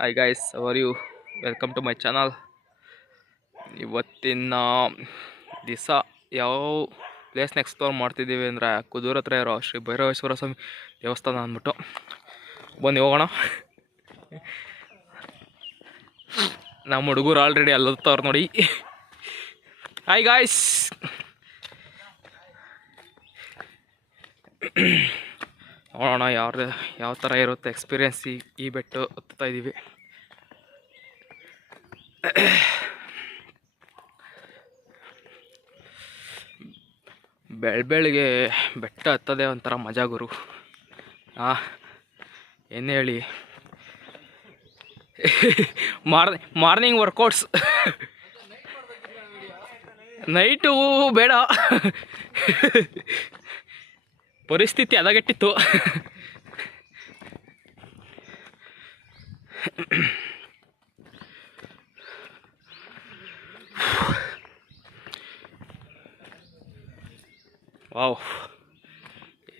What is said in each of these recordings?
Hi guys, how are you welcome to my channel. ಇವತ್ತಿನ ದಿವಸ ಯಾವ ಪ್ಲೇಸ್ನ ಎಕ್ಸ್ಪ್ಲೋರ್ ಮಾಡ್ತಿದ್ದೀವಿ ಅಂದರೆ ಕುದೂರ್ ಹತ್ರ ಇರೋ ಶ್ರೀ ಭೈರವೇಶ್ವರ ಸ್ವಾಮಿ ದೇವಸ್ಥಾನ ಅಂದ್ಬಿಟ್ಟು ಬನ್ನಿ ಹೋಗೋಣ. ನಮ್ಮ ಹುಡುಗರು ಆಲ್ರೆಡಿ ಅಲ್ಲತ್ತವ್ರು ನೋಡಿ. ಹಾಯ್ ಗಾಯ್ಸ್, ನೋಡೋಣ ಯಾವ ಥರ ಇರುತ್ತೆ ಎಕ್ಸ್ಪೀರಿಯನ್ಸ್. ಈ ಬೆಟ್ಟ ಹತ್ತುತ್ತಾ ಇದ್ದೀವಿ. ಬೆಳಗ್ಗೆ ಬೆಟ್ಟ ಹತ್ತದೇ ಒಂಥರ ಮಜಾ ಗುರು. ಏನು ಹೇಳಿ, ಮಾರ್ನಿಂಗ್ ವರ್ಕೌಟ್ಸ್, ನೈಟು ಬೇಡ, ಪರಿಸ್ಥಿತಿ ಹದಗೆಟ್ಟಿತ್ತು. ವಾವ್,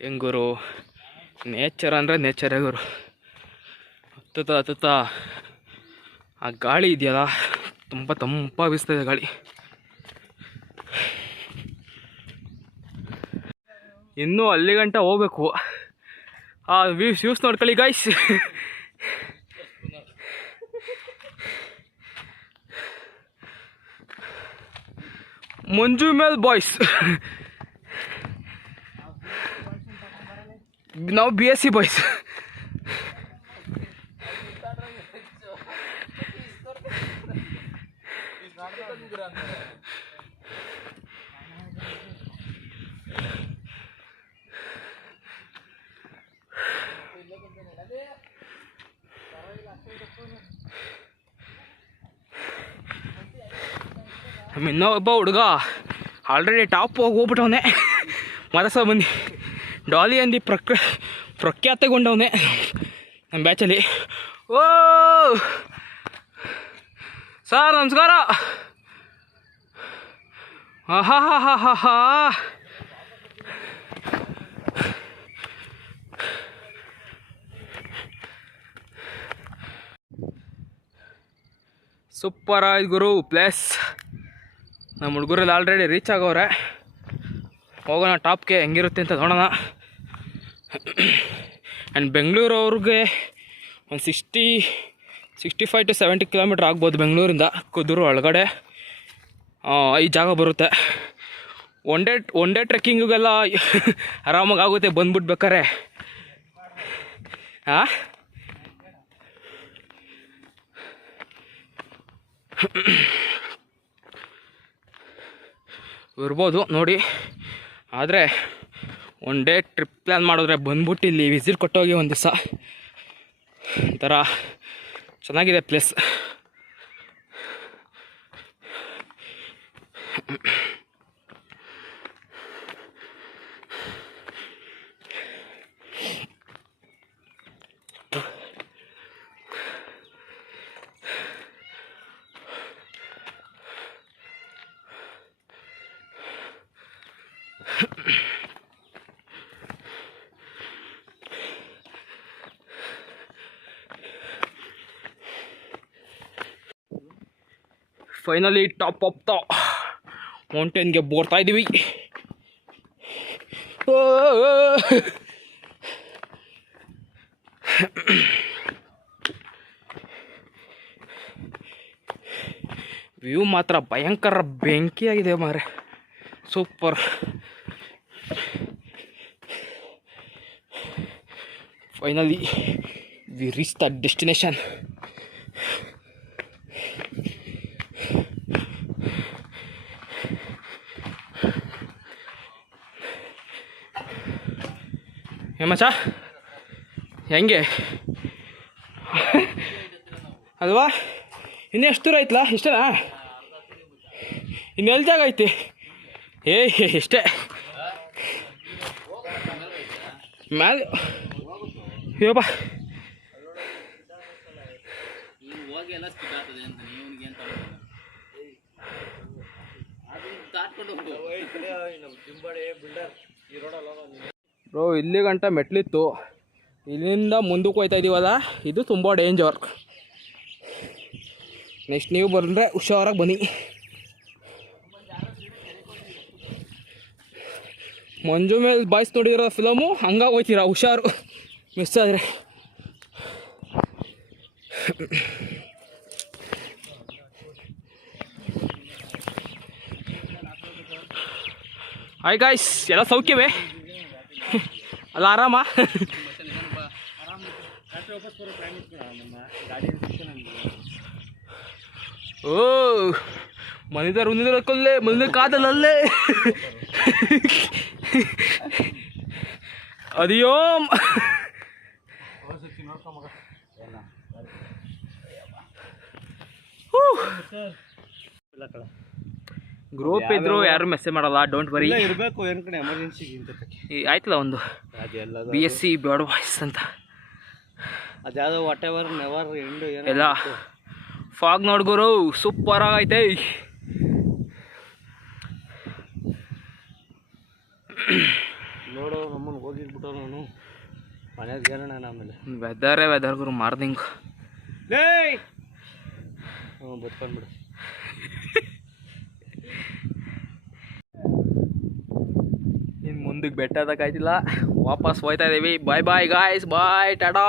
ಹೆಂಗ್ ಗುರು, ನೇಚರ್ ಅಂದರೆ ನೇಚರೇ ಗುರು. ಹತ್ತುತ್ತಾ ಆ ಗಾಳಿ ಇದೆಯಲ್ಲ, ತುಂಬ ತಂಪ ಬೀಸ್ತಾಯಿದೆ ಗಾಳಿ. ಇನ್ನೂ ಅಲ್ಲಿ ಗಂಟ ಹೋಗ್ಬೇಕು. ಆ ವ್ಯೂಸ್ ನೋಡ್ಕೊಳ್ಳಿ ಗಾಯ್ಸ್. ಮಂಜು ಮೇಲ್ ಬಾಯ್ಸ್, ನಾವು BSc ಬಾಯ್ಸ್. ಇನ್ನೊಬ್ಬ ಹುಡುಗ ಆಲ್ರೆಡಿ ಟಾಪ್ ಹೋಗ್ಬಿಟ್ಟವನೆ. ಮರಸ ಬಂದು ಡಾಲಿ ಅಂದು ಪ್ರಖ್ಯಾತಗೊಂಡವನೇ ನಮ್ಮ ಬ್ಯಾಚಲ್ಲಿ. ಓ ಸರ್ ನಮಸ್ಕಾರ. ಹಾ ಹಾ ಹಾ ಹಾ ಹಾ ಸೂಪರ್ ಆಯ್ತು ಗುರು ಪ್ಲೇಸ್. ನಮ್ಮ ಹುಡುಗರಲ್ಲಿ ಆಲ್ರೆಡಿ ರೀಚ್ ಆಗೋರೆ. ಹೋಗೋಣ ಟಾಪ್ಗೆ, ಹೆಂಗಿರುತ್ತೆ ಅಂತ ನೋಡೋಣ. ಆ್ಯಂಡ್ ಬೆಂಗಳೂರು ಅವ್ರಿಗೆ ಒಂದು 65 to 70 ಕಿಲೋಮೀಟ್ರ್ ಆಗ್ಬೋದು ಬೆಂಗಳೂರಿಂದ. ಕುದೂರು ಒಳಗಡೆ ಈ ಜಾಗ ಬರುತ್ತೆ. ಒನ್ ಡೇ ಟ್ರೆಕ್ಕಿಂಗಿಗೆಲ್ಲ ಆರಾಮಾಗಿ ಆಗುತ್ತೆ ಬಂದ್ಬಿಟ್ಬೇಕಾರೆ. ಇರ್ಬೋದು ನೋಡಿ. ಆದರೆ ಒನ್ ಡೇ ಟ್ರಿಪ್ ಪ್ಲ್ಯಾನ್ ಮಾಡಿದ್ರೆ ಬಂದ್ಬಿಟ್ಟು ಇಲ್ಲಿ ವಿಸಿಟ್ ಕೊಟ್ಟೋಗಿ ಒಂದು ದಿವಸ. ಒಂಥರ ಚೆನ್ನಾಗಿದೆ place. Finally top of the ಮೌಂಟೇನ್ಗೆ ಬೋರ್ತಾ ಇದ್ದೀವಿ. ವ್ಯೂ ಮಾತ್ರ ಭಯಂಕರ ಬೆಂಕಿಯಾಗಿದೆ ಮಾರೆ, super. Finally we reach the destination. ಮಚ್ಚ ಹೆಂಗೆ ಅಲ್ವಾ? ಇನ್ನೂ ಎಷ್ಟು ದೂರ ಐತಲ್ಲ? ಇಷ್ಟೇನಾ? ಇನ್ನೆಲ್ಲಿ ಜಾಗ ಐತಿ? ಇಷ್ಟೇ ಮ್ಯಾಲೆ. ಯೋಬಾ ಬ್ರೋ, ಇಲ್ಲಿ ಗಂಟ ಮೆಟ್ಲಿತ್ತು. ಇಲ್ಲಿಂದ ಮುಂದಕ್ಕೆ ಹೋಗ್ತಾ ಇದ್ದೀವಲ್ಲ, ಇದು ತುಂಬ ಡೇಂಜರ್. ನೆಕ್ಸ್ಟ್ ನೀವು ಬಂದರೆ ಹುಷಾರಾಗಿ ಬನ್ನಿ. ಮಂಜು ಮೇಲೆ ಬಾಯ್ಸ್ ನೋಡಿರೋ ಫಿಲಮು ಹಂಗಾಗಿ ಹೋಗ್ತೀರಾ, ಹುಷಾರು ಮಿಸ್ ಆದರೆ. ಹಾಯ್ ಗಾಯ್ಸ್, ಎಲ್ಲ ಸೌಖ್ಯವೇ? ಅಲ್ಲ ಆರಾಮ? ಓ ಮನಿದಾರ ಉಂದಿದಾರ ಕೊಲ್ಲೆ ಮುಂದೆ ಕಾದಲ್ಲೇ ಅದಿಯೋ ಗ್ರೂಪ್ ಇದ್ರು ಯಾರು ಮೆಸೇಜ್ ಮಾಡಲ್ಲ, ಡೋಂಟ್ ವರಿ. ಇರಬೇಕು ಏನು ಕಡೆ ಎಮರ್ಜೆನ್ಸಿ ಆಯ್ತಲ್ಲ ಒಂದು BSc ಬ್ರಾಡ್ ವಾಯ್ಸ್ ಅಂತ, ಅದ್ಯಾವುದೋ ವಾಟ್ ಎವರ್ ನೆವರ್ ಎಂಡ್ ಎಲ್ಲ ಫಾಗ್ ನೋಡ್ಗುರು ಸೂಪರ್ ಆಗೈತೆ. ನೋಡು ನಮ್ಮನ್ನು ಹೋಗಿದ್ಬಿಟ್ಟು ನಾನು ಮನೆಗೆ ಏರೋಣ ಆಮೇಲೆ. ವೆದರ್ ಗುರು ಮಾರ್ನಿಂಗ್ ಬತ್ಕೊಂಡ್ಬಿಡು. ಇನ್ನು ಮುಂದಕ್ಕೆ ಬೆಟ್ಟ ಆಯ್ತಿಲ್ಲ, ವಾಪಸ್ ಹೋಯ್ತಾ ಇದ್ದೀವಿ. ಬಾಯ್ ಬಾಯ್ ಗಾಯ್ಸ್, ಬಾಯ್ ಟಾಟಾ.